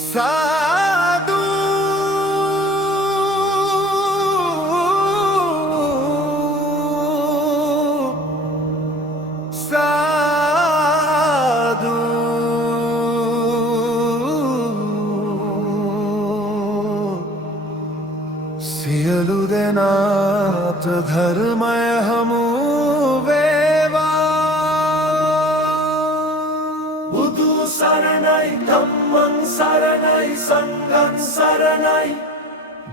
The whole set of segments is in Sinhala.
साधु साधु सियलु देनात धर्मय हमू बुदु शरणै धम्मं शरणै संघं शरणै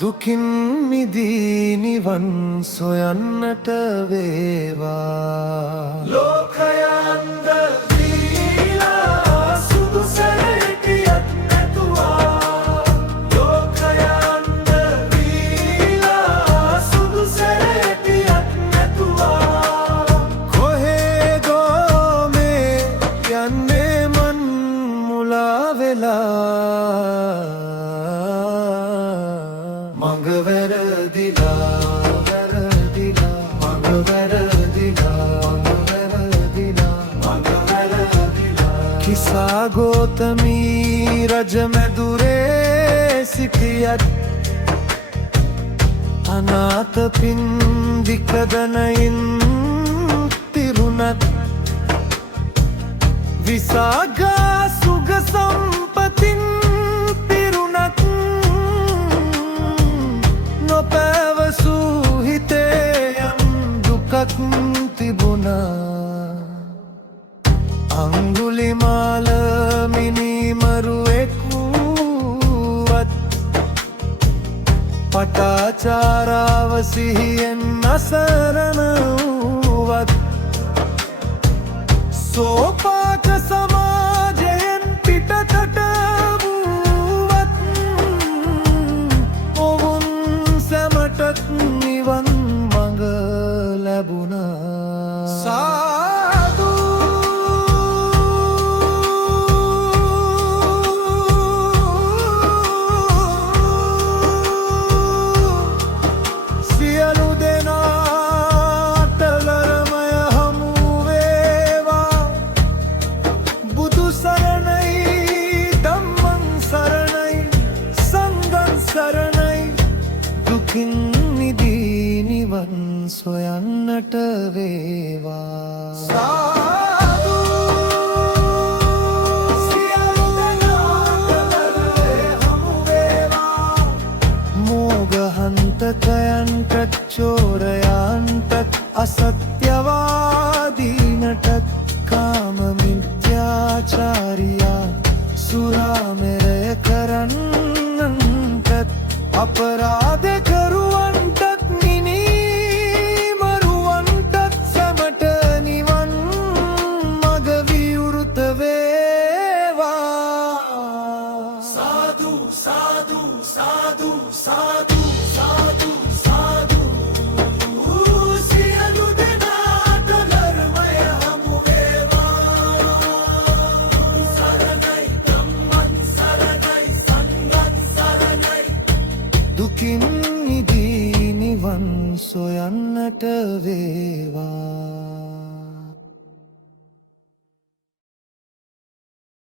दुखिන් මිදී නිවන් සොයන්නට වේවා ලෝකයන්ද දීලා සුදු සැරටියක් නැතුවා ලෝකයන්ද දීලා සුදු සැරටියක් නැතුවා කොහෙදෝ මේ යන්නේ මන් මුලා වෙලා මඟ වැරදිලා මඟ වැරදිලා කිසා ගෝතමී රජ මැදුරේ සිටියත් අනාථ පින්දිකදනයින් තිරුණත් විසාගා සුග සම්පතින් පිරුණත් නොපැවසූ හිතේ යම් දුකක් තිබුණා අංගුලිමාල මිනිමරුවෙක් වූවත් පටාචාරාව සිහියෙන් අසරණ වූවත් සෝපාක සමාජයෙන් පිටතට වූවත් ඔවුන් සැමටත් නිවන් මඟ ලැබුණා සාදු සියලු දෙනාට ධර්මය හමු වේවා බුදු සරණයි ධම්මං සරණයි සංඝං සරණයි දුකින් මිදී නිවන් සොයන්නට වේවා සාදු සියලු දෙනාට ධර්මය හමු වේවා මෝඝහන්තකයන්ටත් චෝරයන්ටත් අසත්‍යවාදීනටත් කාම මිත්‍යාචාරියා සුරාමෙරය කරන්නන්ටත් අපරාධ කරුවන්ටත් මිනීමරුවන්ටත් සැමට නිවන් මග විවෘත වේවා සාදු සාදු සාදු සාදු සාදු සාදු සියලු දෙනාට ධර්මය හමු වේවා සරණයි ධම්මං සරණයි සංඝං සරණයි දුකින් මිදී නිවන් සොයන්නට වේවා